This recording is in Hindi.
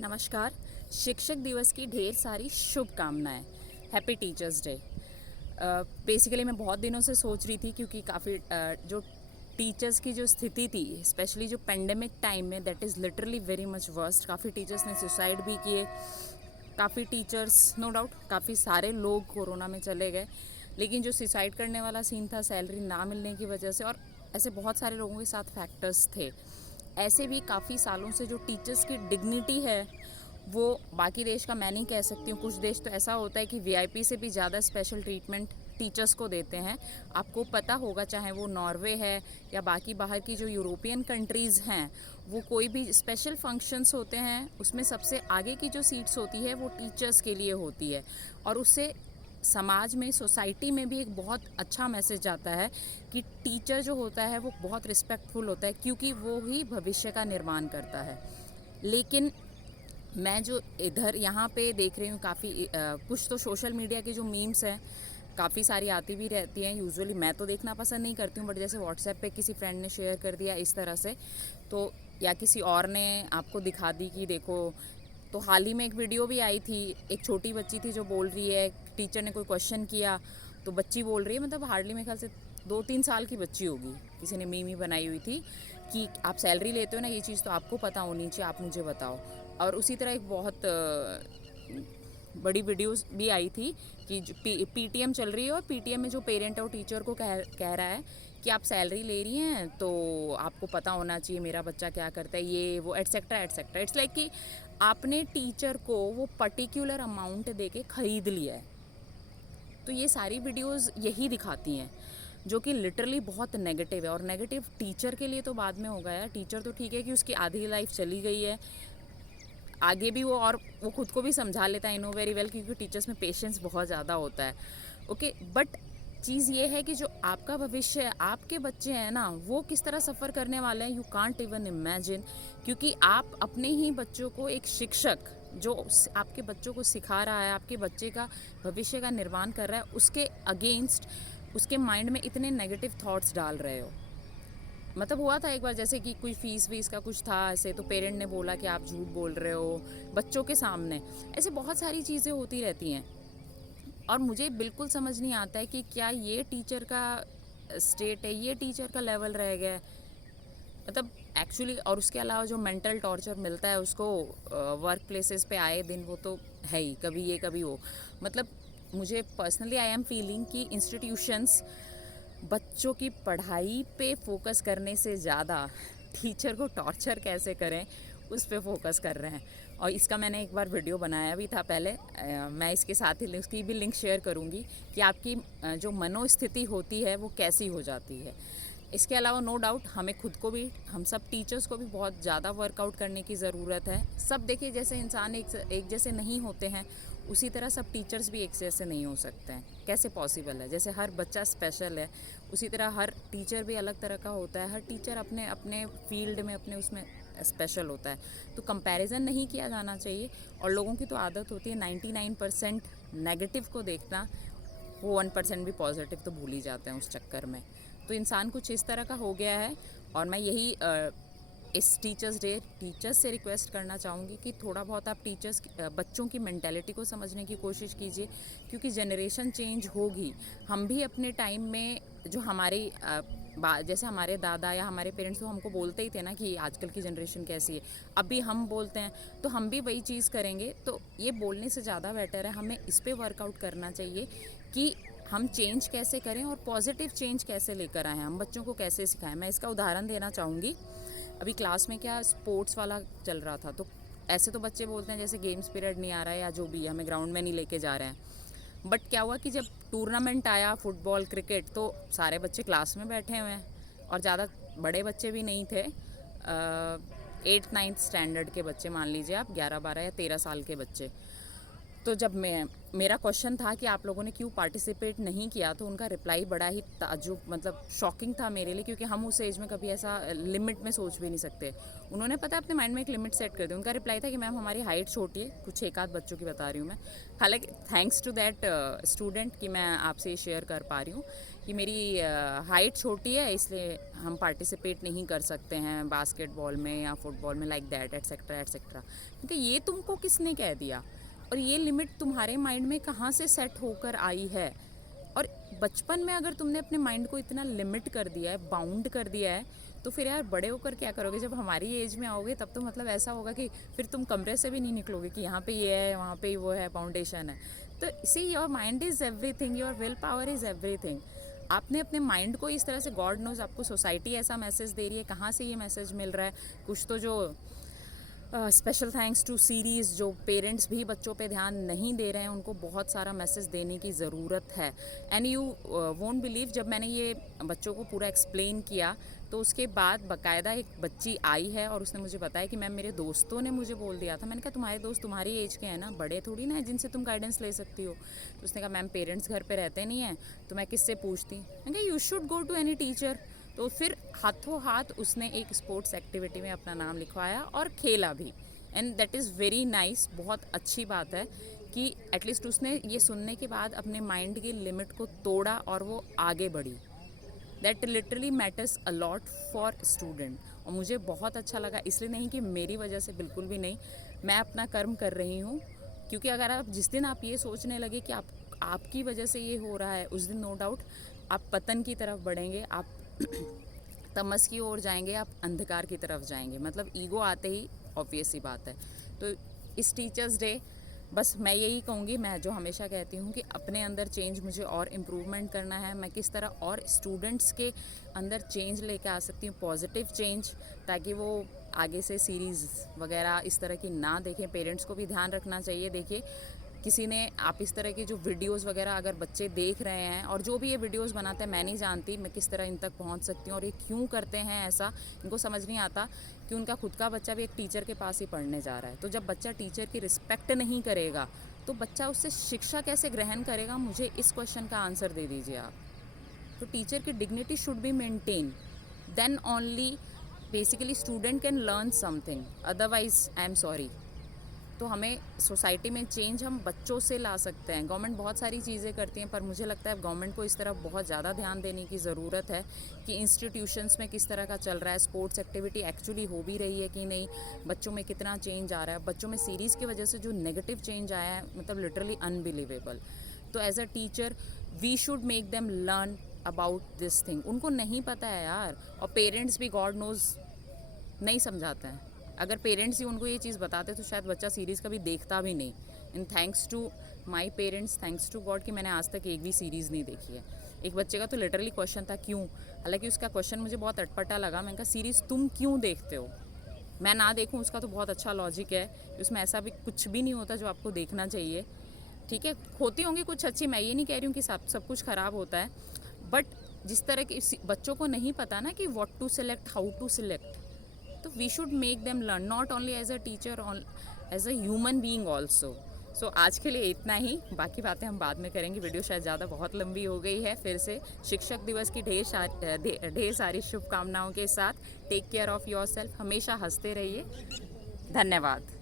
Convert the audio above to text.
नमस्कार। शिक्षक दिवस की ढेर सारी शुभकामनाएं। Happy teachers day. बेसिकली मैं बहुत दिनों से सोच रही थी क्योंकि काफ़ी जो टीचर्स की जो स्थिति थी, स्पेशली जो पेंडेमिक टाइम में, that is literally very much worst. काफ़ी टीचर्स ने सुसाइड भी किए, काफ़ी टीचर्स नो डाउट काफ़ी सारे लोग कोरोना में चले गए। लेकिन जो सुसाइड करने वाला सीन था सैलरी ना मिलने की वजह से, और ऐसे बहुत सारे लोगों के साथ फैक्टर्स थे। ऐसे भी काफ़ी सालों से जो टीचर्स की डिग्निटी है वो, बाकी देश का मैं नहीं कह सकती हूँ, कुछ देश तो ऐसा होता है कि वीआईपी से भी ज़्यादा स्पेशल ट्रीटमेंट टीचर्स को देते हैं। आपको पता होगा, चाहे वो नॉर्वे है या बाकी बाहर की जो यूरोपियन कंट्रीज़ हैं, वो कोई भी स्पेशल फंक्शंस होते हैं उसमें सबसे आगे की जो सीट्स होती है वो टीचर्स के लिए होती है। और उससे समाज में, सोसाइटी में भी एक बहुत अच्छा मैसेज आता है कि टीचर जो होता है वो बहुत रिस्पेक्टफुल होता है, क्योंकि वो ही भविष्य का निर्माण करता है। लेकिन मैं जो इधर यहाँ पे देख रही हूँ, काफ़ी कुछ तो सोशल मीडिया के जो मीम्स हैं काफ़ी सारी आती भी रहती हैं। यूजुअली मैं तो देखना पसंद नहीं करती हूँ, बट जैसे व्हाट्सएप पे किसी फ्रेंड ने शेयर कर दिया इस तरह से, तो या किसी और ने आपको दिखा दी कि देखो। तो हाल ही में एक वीडियो भी आई थी, एक छोटी बच्ची थी जो बोल रही है, टीचर ने कोई क्वेश्चन किया तो बच्ची बोल रही है, मतलब हार्डली मेरे ख्याल से 2-3 साल की बच्ची होगी, किसी ने मीम ही बनाई हुई थी कि आप सैलरी लेते हो ना, ये चीज़ तो आपको पता होनी चाहिए, आप मुझे बताओ। और उसी तरह एक बहुत बड़ी वीडियोस भी आई थी कि पीटीएम चल रही है, और पीटीएम में जो पेरेंट है वो टीचर को कह रहा है कि आप सैलरी ले रही हैं तो आपको पता होना चाहिए मेरा बच्चा क्या करता है, ये वो एटसेट्रा एटसेट्रा। इट्स लाइक कि आपने टीचर को वो पर्टिकुलर अमाउंट दे के ख़रीद लिया है। तो ये सारी वीडियोस यही दिखाती हैं, जो कि लिटरली बहुत नेगेटिव है। और नेगेटिव टीचर के लिए तो बाद में होगा यार, टीचर तो ठीक है कि उसकी आधी लाइफ चली गई है, आगे भी वो, और वो खुद को भी समझा लेता है, आई नो वेरी वेल, क्योंकि टीचर्स में पेशेंस बहुत ज़्यादा होता है। ओके, बट चीज़ ये है कि जो आपका भविष्य है, आपके बच्चे हैं ना, वो किस तरह सफ़र करने वाले हैं, यू कांट इवन इमेजिन। क्योंकि आप अपने ही बच्चों को, एक शिक्षक जो आपके बच्चों को सिखा रहा है, आपके बच्चे का भविष्य का निर्माण कर रहा है, उसके अगेंस्ट उसके माइंड में इतने नेगेटिव थॉट्स डाल रहे हो। मतलब हुआ था एक बार, जैसे कि कोई फीस वीस का कुछ था ऐसे, तो पेरेंट ने बोला कि आप झूठ बोल रहे हो बच्चों के सामने। ऐसे बहुत सारी चीज़ें होती रहती हैं, और मुझे बिल्कुल समझ नहीं आता है कि क्या ये टीचर का स्टेट है, ये टीचर का लेवल रह गया है, मतलब एक्चुअली। और उसके अलावा जो मेंटल टॉर्चर मिलता है उसको वर्क प्लेसेस पे आए दिन, वो तो है ही, कभी ये कभी वो। मतलब मुझे पर्सनली आई एम फीलिंग कि इंस्टीट्यूशंस बच्चों की पढ़ाई पे फोकस करने से ज़्यादा टीचर को टॉर्चर कैसे करें उस पे फोकस कर रहे हैं। और इसका मैंने एक बार वीडियो बनाया भी था पहले, मैं इसके साथ ही उसकी भी लिंक शेयर करूँगी कि आपकी जो मनोस्थिति होती है वो कैसी हो जाती है। इसके अलावा नो डाउट हमें खुद को भी, हम सब टीचर्स को भी बहुत ज़्यादा वर्कआउट करने की ज़रूरत है। सब देखिए, जैसे इंसान एक जैसे नहीं होते हैं, उसी तरह सब टीचर्स भी एक जैसे नहीं हो सकते हैं। कैसे पॉसिबल है? जैसे हर बच्चा स्पेशल है, उसी तरह हर टीचर भी अलग तरह का होता है। हर टीचर अपने अपने फील्ड में, अपने उसमें स्पेशल होता है। तो कंपैरिजन नहीं किया जाना चाहिए। और लोगों की तो आदत होती है 99% नेगेटिव को देखना, वो 1% भी पॉजिटिव तो भूल ही जाते हैं उस चक्कर में। तो इंसान कुछ इस तरह का हो गया है। और मैं यही इस टीचर्स डे टीचर्स से रिक्वेस्ट करना चाहूँगी कि थोड़ा बहुत आप टीचर्स बच्चों की मेंटेलिटी को समझने की कोशिश कीजिए, क्योंकि जनरेशन चेंज होगी। हम भी अपने टाइम में, जो हमारी जैसे हमारे दादा या हमारे पेरेंट्स तो हमको बोलते ही थे ना कि आजकल की जनरेशन कैसी है, अभी हम बोलते हैं तो हम भी वही चीज़ करेंगे। तो ये बोलने से ज़्यादा बेटर है हमें इस पे वर्कआउट करना चाहिए कि हम चेंज कैसे करें और पॉजिटिव चेंज कैसे लेकर आएँ, हम बच्चों को कैसे सिखाएं। मैं इसका उदाहरण देना चाहूँगी। अभी क्लास में क्या स्पोर्ट्स वाला चल रहा था, तो ऐसे तो बच्चे बोलते हैं जैसे गेम्स पीरियड नहीं आ रहा है या जो भी, हमें ग्राउंड में नहीं लेके जा रहे हैं। बट क्या हुआ कि जब टूर्नामेंट आया फुटबॉल क्रिकेट, तो सारे बच्चे क्लास में बैठे हुए हैं, और ज़्यादा बड़े बच्चे भी नहीं थे। 8th 9th स्टैंडर्ड के बच्चे, मान लीजिए आप 11 12 या 13 साल के बच्चे। तो जब मेरा क्वेश्चन था कि आप लोगों ने क्यों पार्टिसिपेट नहीं किया, तो उनका रिप्लाई बड़ा ही ताज्जुब मतलब शॉकिंग था मेरे लिए, क्योंकि हम उस एज में कभी ऐसा लिमिट में सोच भी नहीं सकते। उन्होंने पता अपने माइंड में एक लिमिट सेट कर दी। उनका रिप्लाई था कि मैम हमारी हाइट छोटी है, कुछ एक आध बच्चों की बता रही हूँ मैं। हालांकि थैंक्स टू दैट स्टूडेंट कि मैं आपसे शेयर कर पा रही हूँ कि मेरी हाइट छोटी है, इसलिए हम पार्टिसिपेट नहीं कर सकते हैं बास्केटबॉल में या फुटबॉल में, लाइक दैट एट्सेट्रा एट्सेट्रा। क्योंकि ये तुमको किसने कह दिया, और ये लिमिट तुम्हारे माइंड में कहाँ से सेट होकर आई है। और बचपन में अगर तुमने अपने माइंड को इतना लिमिट कर दिया है, बाउंड कर दिया है, तो फिर यार बड़े होकर क्या करोगे? जब हमारी एज में आओगे तब तो मतलब ऐसा होगा कि फिर तुम कमरे से भी नहीं निकलोगे कि यहाँ पे ये है, वहाँ पे वो है, फाउंडेशन है। तो see, your mind is everything, your will power is everything. आपने अपने माइंड को इस तरह से, गॉड नोज आपको सोसाइटी ऐसा मैसेज दे रही है, कहाँ से ये मैसेज मिल रहा है। कुछ तो जो स्पेशल थैंक्स टू सीरीज़, जो पेरेंट्स भी बच्चों पे ध्यान नहीं दे रहे हैं, उनको बहुत सारा मैसेज देने की ज़रूरत है। एंड यू वोंट बिलीव, जब मैंने ये बच्चों को पूरा एक्सप्लेन किया, तो उसके बाद बाकायदा एक बच्ची आई है और उसने मुझे बताया कि मैम मेरे दोस्तों ने मुझे बोल दिया था। मैंने कहा तुम्हारे दोस्त तुम्हारी एज के हैं ना, बड़े थोड़ी ना है जिनसे तुम गाइडेंस ले सकती हो। तो उसने कहा मैम पेरेंट्स घर पे रहते नहीं हैं, तो मैं किससे पूछती। मैंने कहा you should go to any teacher. तो फिर हाथों हाथ उसने एक स्पोर्ट्स एक्टिविटी में अपना नाम लिखवाया और खेला भी। And that is very nice, बहुत अच्छी बात है कि एटलीस्ट उसने ये सुनने के बाद अपने माइंड की लिमिट को तोड़ा और वो आगे बढ़ी। That literally matters a lot for student. और मुझे बहुत अच्छा लगा, इसलिए नहीं कि मेरी वजह से, बिल्कुल भी नहीं, मैं अपना कर्म कर रही हूँ। क्योंकि अगर आप जिस दिन आप ये सोचने लगे कि आपकी वजह से ये हो रहा है, उस दिन नो डाउट आप पतन की तरफ बढ़ेंगे, आप तमस की ओर जाएंगे, आप अंधकार की तरफ जाएंगे। मतलब ईगो आते ही ऑब्वियस सी बात है। तो इस टीचर्स डे बस मैं यही कहूँगी, मैं जो हमेशा कहती हूँ कि अपने अंदर चेंज मुझे और इम्प्रूवमेंट करना है। मैं किस तरह और स्टूडेंट्स के अंदर चेंज लेके आ सकती हूँ, पॉजिटिव चेंज, ताकि वो आगे से सीरीज़ वगैरह इस तरह की ना देखें। पेरेंट्स को भी ध्यान रखना चाहिए। देखिए, किसी ने, आप इस तरह की जो वीडियोस वगैरह अगर बच्चे देख रहे हैं, और जो भी ये वीडियोस बनाते हैं, मैं नहीं जानती मैं किस तरह इन तक पहुंच सकती हूँ और ये क्यों करते हैं ऐसा, इनको समझ नहीं आता कि उनका खुद का बच्चा भी एक टीचर के पास ही पढ़ने जा रहा है। तो जब बच्चा टीचर की रिस्पेक्ट नहीं करेगा, तो बच्चा उससे शिक्षा कैसे ग्रहण करेगा? मुझे इस क्वेश्चन का आंसर दे दीजिए आप। तो टीचर की dignity should be maintain, then only basically student can learn something, otherwise I am sorry. तो हमें सोसाइटी में चेंज हम बच्चों से ला सकते हैं। गवर्नमेंट बहुत सारी चीज़ें करती हैं, पर मुझे लगता है गवर्नमेंट को इस तरफ बहुत ज़्यादा ध्यान देने की ज़रूरत है कि इंस्टीट्यूशंस में किस तरह का चल रहा है, स्पोर्ट्स एक्टिविटी एक्चुअली हो भी रही है कि नहीं, बच्चों में कितना चेंज आ रहा है। बच्चों में सीरीज़ की वजह से जो नेगेटिव चेंज आया है, मतलब लिटरली अनबिलीवेबल। तो as a teacher we should make them learn about this thing. उनको नहीं पता है यार, और पेरेंट्स भी गॉड नोज़ नहीं समझाते हैं। अगर पेरेंट्स ही उनको ये चीज़ बताते तो शायद बच्चा सीरीज़ कभी देखता भी नहीं। इन thanks to my parents, thanks to God कि मैंने आज तक एक भी सीरीज़ नहीं देखी है। एक बच्चे का तो लिटरली क्वेश्चन था क्यों, हालांकि उसका क्वेश्चन मुझे बहुत अटपटा लगा। मैंने कहा सीरीज़ तुम क्यों देखते हो? मैं ना देखूं उसका तो बहुत अच्छा लॉजिक है, उसमें ऐसा भी कुछ भी नहीं होता जो आपको देखना चाहिए। ठीक है, होती होंगी कुछ अच्छी, मैं ये नहीं कह रही हूँ कि सब कुछ ख़राब होता है, बट जिस तरह की बच्चों को नहीं पता ना कि what to select, how to select, तो we should make them learn, not only as a teacher, as a human being also. So आज के लिए इतना ही, बाकी बातें हम बाद में करेंगे। वीडियो शायद ज़्यादा बहुत लंबी हो गई है। फिर से शिक्षक दिवस की ढेर सारी शुभकामनाओं के साथ take care of yourself, हमेशा हंसते रहिए। धन्यवाद।